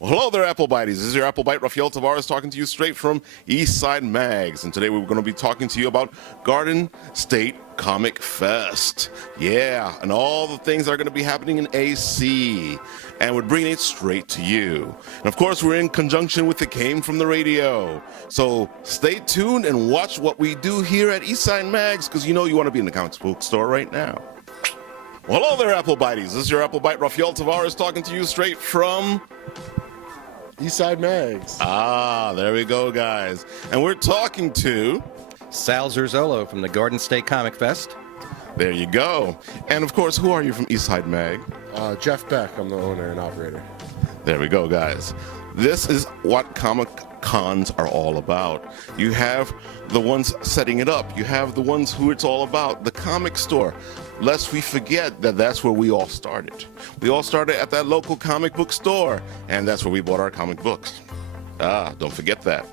Well, hello there, Apple Bites. This is your Apple Bite, Rafael Tavares, talking to you straight from Eastside Mags. And today we're going to be talking to you about Garden State Comic Fest. Yeah, and all the things that are going to be happening in AC. And we're bringing it straight to you. And of course, we're in conjunction with It Came From the Radio. So stay tuned and watch what we do here at Eastside Mags, because you know you want to be in the comics book store right now. Well, hello there, Apple Bites. This is your Apple Bite, Rafael Tavares, talking to you straight from Eastside Mags. Ah, there we go, guys. And we're talking to Sal Zerzolo from the Garden State Comic Fest. There you go. And of course, who are you from Eastside Mag? Jeff Beck. I'm the owner and operator. There we go, guys. This is what Comic Cons are all about. You have the ones setting it up. You have the ones who it's all about, the comic store. Lest we forget that that's where we all started. We all started at that local comic book store, and that's where we bought our comic books. Ah, don't forget that.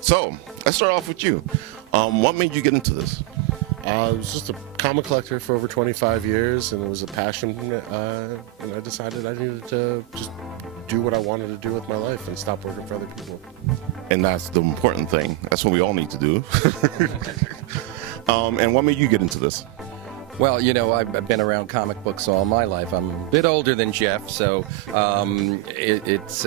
So, let's start off with you. What made you get into this? I was just a comic collector for over 25 years, and it was a passion, and I decided I needed to just do what I wanted to do with my life and stop working for other people. And that's the important thing. That's what we all need to do. And what made you get into this? Well, you know, I've been around comic books all my life. I'm a bit older than Jeff, so it's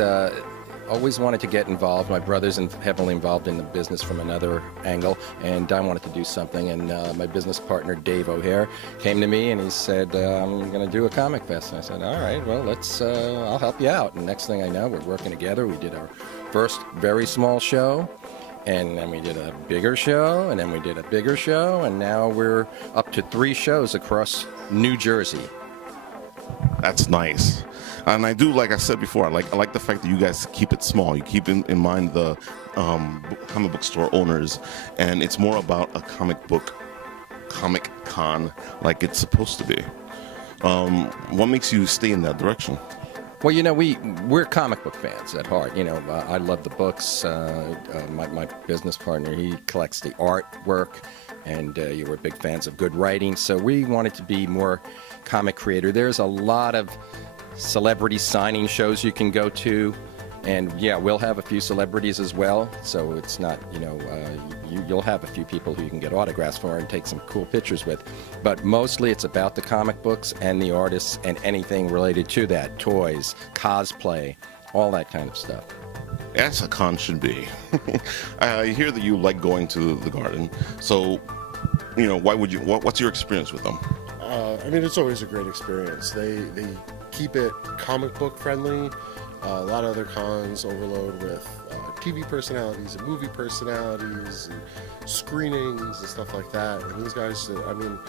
always wanted to get involved. My brother's heavily involved in the business from another angle, and I wanted to do something. And my business partner, Dave O'Hare, came to me and he said, I'm going to do a comic fest. And I said, all right, well, I'll help you out. And next thing I know, we're working together. We did our first very small show. And then we did a bigger show, and then we did a bigger show, and now we're up to 3 shows across New Jersey. That's nice. And I do, like I said before, I like the fact that you guys keep it small. You keep in mind the comic book store owners, and it's more about a comic con like it's supposed to be. What makes you stay in that direction? Well, you know, we're comic book fans at heart. You know, I love the books. My business partner, he collects the artwork, and you were big fans of good writing. So we wanted to be more comic creator. There's a lot of celebrity signing shows you can go to, and yeah, we'll have a few celebrities as well. So it's not, you know, you'll have a few people who you can get autographs for and take some cool pictures with. But mostly it's about the comic books and the artists and anything related to that, toys, cosplay, all that kind of stuff. That's a con should be. I hear that you like going to the garden. So, you know, why would you? What's your experience with them? I mean, it's always a great experience. They keep it comic book friendly. A lot of other cons overload with TV personalities and movie personalities and screenings and stuff like that. And these guys, I mean,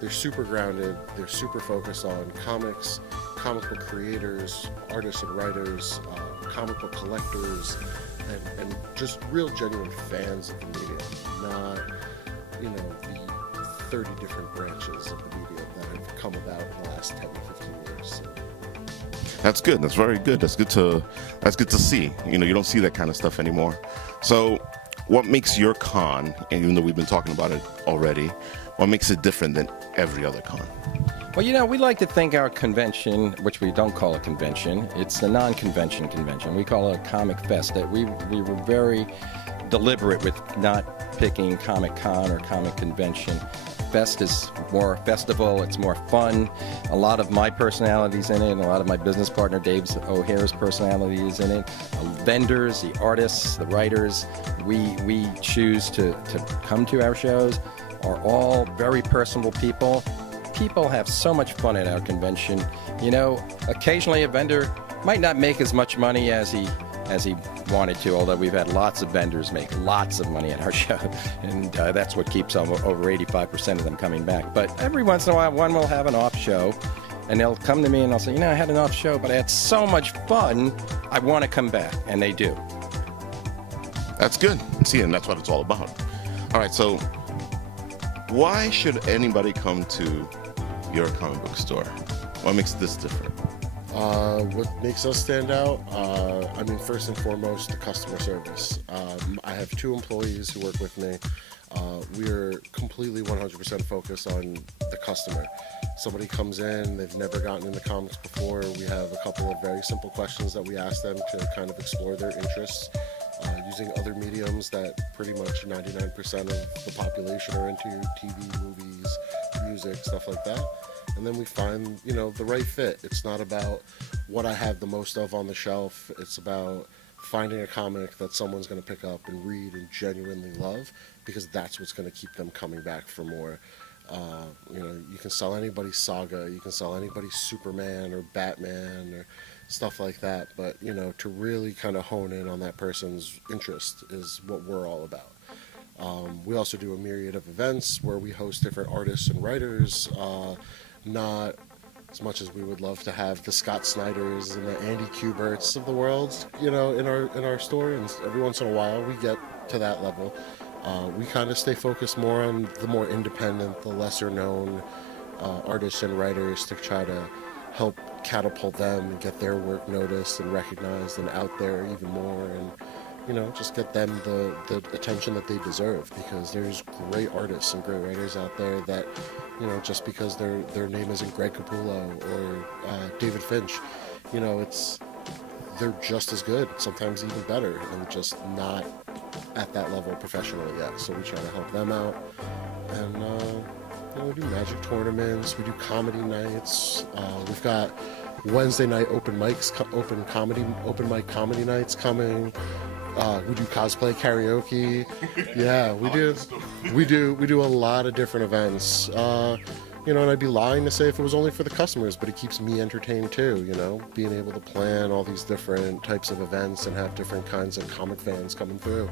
they're super grounded. They're super focused on comics, comic book creators, artists and writers, comic book collectors, and just real genuine fans of the medium. Not, you know, the 30 different branches of the medium that have come about in the last 10 to 15 years. So. That's good. That's very good. That's good to see. You know, you don't see that kind of stuff anymore. So, what makes your con, and even though we've been talking about it already, what makes it different than every other con? Well, you know, we like to think our convention, which we don't call a convention, it's the non-convention convention. We call it a comic fest. That we were very deliberate with not picking Comic Con or comic convention. Fest is more festival, it's more fun. A lot of my personality's in it, and a lot of my business partner Dave O'Hare's personality is in it. Vendors, the artists, the writers, we choose to come to our shows are all very personable people. People have so much fun at our convention. You know, occasionally a vendor might not make as much money as he wanted to, although we've had lots of vendors make lots of money at our show, and that's what keeps over 85% of them coming back. But every once in a while, one will have an off show, and they'll come to me and they'll say, you know, I had an off show, but I had so much fun, I want to come back, and they do. That's good. See, and that's what it's all about. All right, so why should anybody come to your comic book store? What makes this different? What makes us stand out? I mean, first and foremost, the customer service. I have 2 employees who work with me. We're completely 100% focused on the customer. Somebody comes in, they've never gotten into comics before. We have a couple of very simple questions that we ask them to kind of explore their interests, using other mediums that pretty much 99% of the population are into: TV, movies, music, stuff like that. And then we find, the right fit. It's not about what I have the most of on the shelf. It's about finding a comic that someone's going to pick up and read and genuinely love, because that's what's going to keep them coming back for more. You can sell anybody's Saga, you can sell anybody's Superman or Batman or stuff like that, but to really kind of hone in on that person's interest is what we're all about. We also do a myriad of events where we host different artists and writers, not as much as we would love to have the Scott Snyders and the Andy Kuberts of the world, in our store, and every once in a while we get to that level. We kind of stay focused more on the more independent, the lesser known artists and writers, to try to help catapult them and get their work noticed and recognized and out there even more, and just get them the attention that they deserve, because there's great artists and great writers out there that, just because their name isn't Greg Capullo or David Finch, they're just as good, sometimes even better, and just not at that level professionally yet. So we try to help them out, and we do magic tournaments, we do comedy nights. We've got Wednesday night open mic comedy nights coming. We do cosplay karaoke. Yeah, we do a lot of different events. And I'd be lying to say if it was only for the customers, but it keeps me entertained too, being able to plan all these different types of events and have different kinds of comic fans coming through.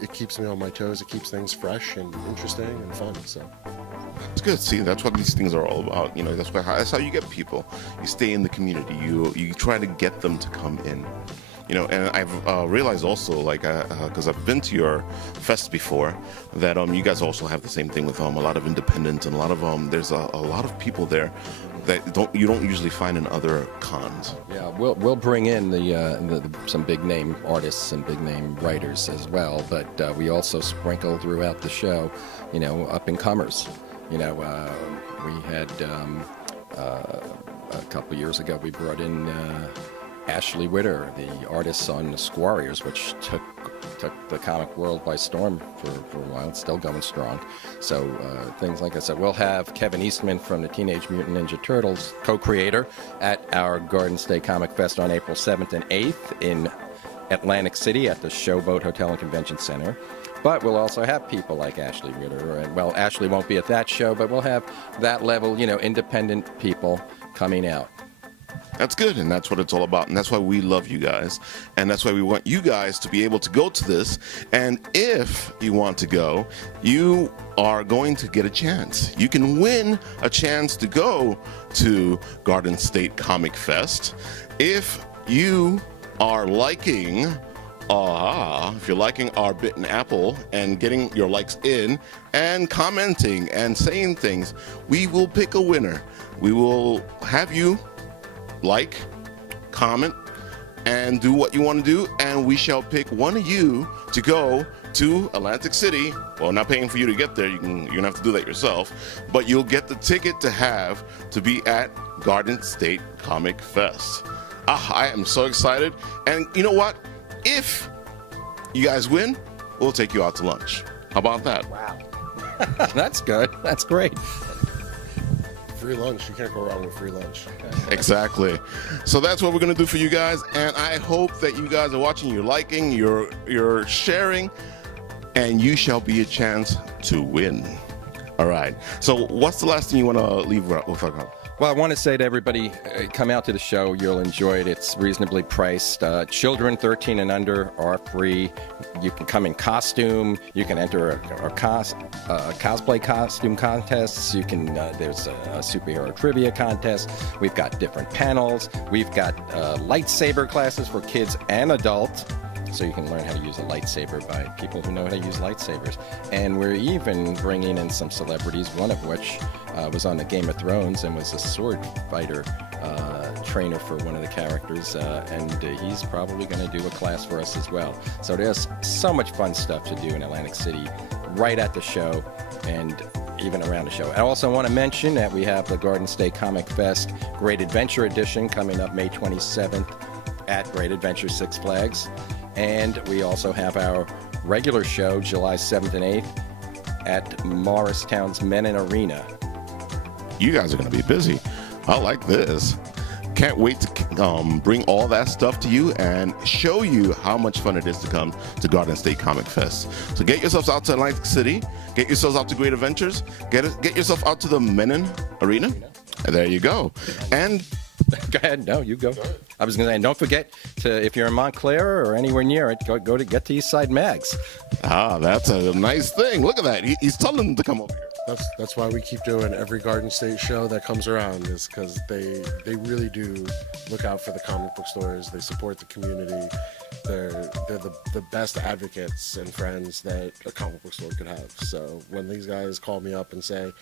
It keeps me on my toes. It keeps things fresh and interesting and fun. So it's good. See, that's what these things are all about. That's how you get people. You stay in the community. You try to get them to come in. And I've realized also, because I've been to your fest before, that you guys also have the same thing with a lot of independent, and a lot of there's a lot of people there that you don't usually find in other cons. Yeah, we'll bring in some big name artists and big name writers as well, but we also sprinkle throughout the show, up and comers. We had a couple years ago we brought in Ashley Witter, the artist on the Squarriors, which took the comic world by storm for a while. It's still going strong. So things like I said, we'll have Kevin Eastman from the Teenage Mutant Ninja Turtles, co-creator, at our Garden State Comic Fest on April 7th and 8th in Atlantic City at the Showboat Hotel and Convention Center. But we'll also have people like Ashley Witter. Well, Ashley won't be at that show, but we'll have that level, independent people coming out. That's good, and that's what it's all about, and that's why we love you guys, and that's why we want you guys to be able to go to this. And if you want to go, you are going to get a chance. You can win a chance to go to Garden State Comic Fest if you are liking if you're liking our Bitten Apple and getting your likes in and commenting and saying things. We will pick a winner. We will have you like, comment, and do what you want to do, and we shall pick one of you to go to Atlantic City. Well, not paying for you to get there, you're gonna have to do that yourself, but you'll get the ticket to be at Garden State Comic Fest. I am so excited, and you know what? If you guys win, we'll take you out to lunch. How about that? Wow. That's good. That's great. Free lunch. You can't go wrong with free lunch. Exactly. So that's what we're going to do for you guys. And I hope that you guys are watching, you're liking, you're sharing, and you shall be a chance to win. All right. So what's the last thing you want to leave with? Well, I want to say to everybody, come out to the show. You'll enjoy it. It's reasonably priced. Children 13 and under are free. You can come in costume. You can enter a cosplay costume contests. You can. There's a superhero trivia contest. We've got different panels. We've got lightsaber classes for kids and adults. so you can learn how to use a lightsaber by people who know how to use lightsabers. And we're even bringing in some celebrities, one of which was on the Game of Thrones and was a sword fighter trainer for one of the characters, and he's probably going to do a class for us as well. So there's so much fun stuff to do in Atlantic City right at the show and even around the show. I also want to mention that we have the Garden State Comic Fest Great Adventure Edition coming up May 27th at Great Adventure Six Flags. And we also have our regular show July 7th and 8th at Morristown's Menin Arena. You guys are going to be busy. I like this. Can't wait to bring all that stuff to you and show you how much fun it is to come to Garden State Comic Fest. So get yourselves out to Atlantic City, get yourselves out to Great Adventures, get yourself out to the Menin Arena. And there you go. And go ahead. No, you go. I was going to say, and don't forget to, if you're in Montclair or anywhere near it, go to get to Eastside Mags. Ah, that's a nice thing. Look at that. He's telling them to come over here. That's why we keep doing every Garden State show that comes around, is because they really do look out for the comic book stores. They support the community. They're the best advocates and friends that a comic book store could have. So when these guys call me up and say,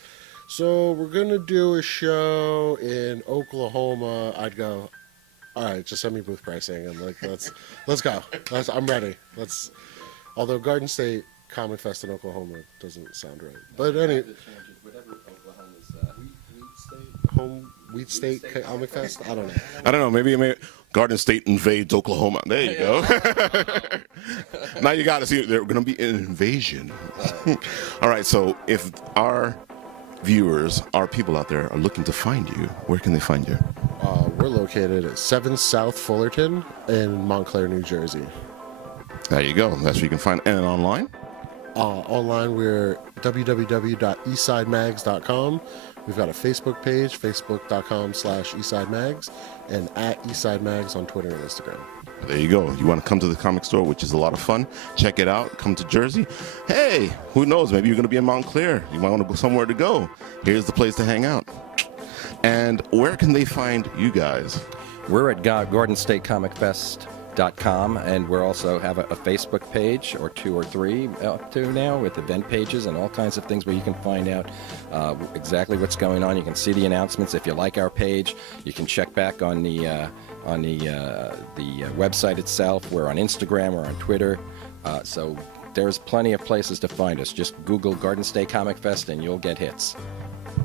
so we're gonna do a show in Oklahoma, I'd go, all right, just send me booth pricing. I'm like, let's go. I'm ready. Although Garden State Comic Fest in Oklahoma doesn't sound right. But anyway, Wheat State Comic Fest? I don't know. Maybe Garden State invades Oklahoma. There you go. Now you got to see, there's going to be an invasion. All right, so if our viewers, our people out there are looking to find you, where can they find you? We're located at 7 South Fullerton in Montclair, New Jersey. There you go. That's where you can find. And online? Online, we're www.eastsidemags.com. We've got a Facebook page, facebook.com/eastsidemags, and at eastsidemags on Twitter and Instagram. There you go. You want to come to the comic store, which is a lot of fun. Check it out. Come to Jersey. Hey, who knows? Maybe you're going to be in Montclair. You might want to go somewhere to go. Here's the place to hang out. And where can they find you guys? We're at GardenStateComicFest.com, and we also have a Facebook page, or 2 or 3 up to now, with event pages and all kinds of things where you can find out exactly what's going on. You can see the announcements. If you like our page, you can check back on the website itself. We're on Instagram, we're on Twitter, so there's plenty of places to find us. Just Google Garden State Comic Fest and you'll get hits.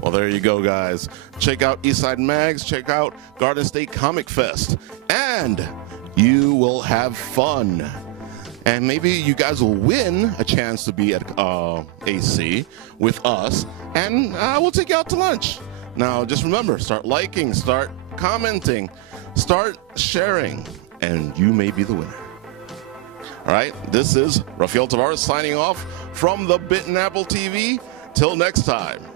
Well, there you go, guys. Check out Eastside Mags, check out Garden State Comic Fest, and you will have fun. And maybe you guys will win a chance to be at AC with us, and we'll take you out to lunch. Now, just remember, start liking, start commenting, start sharing, and you may be the winner. All right, this is Rafael Tavares signing off from the Bitten Apple TV. Till next time.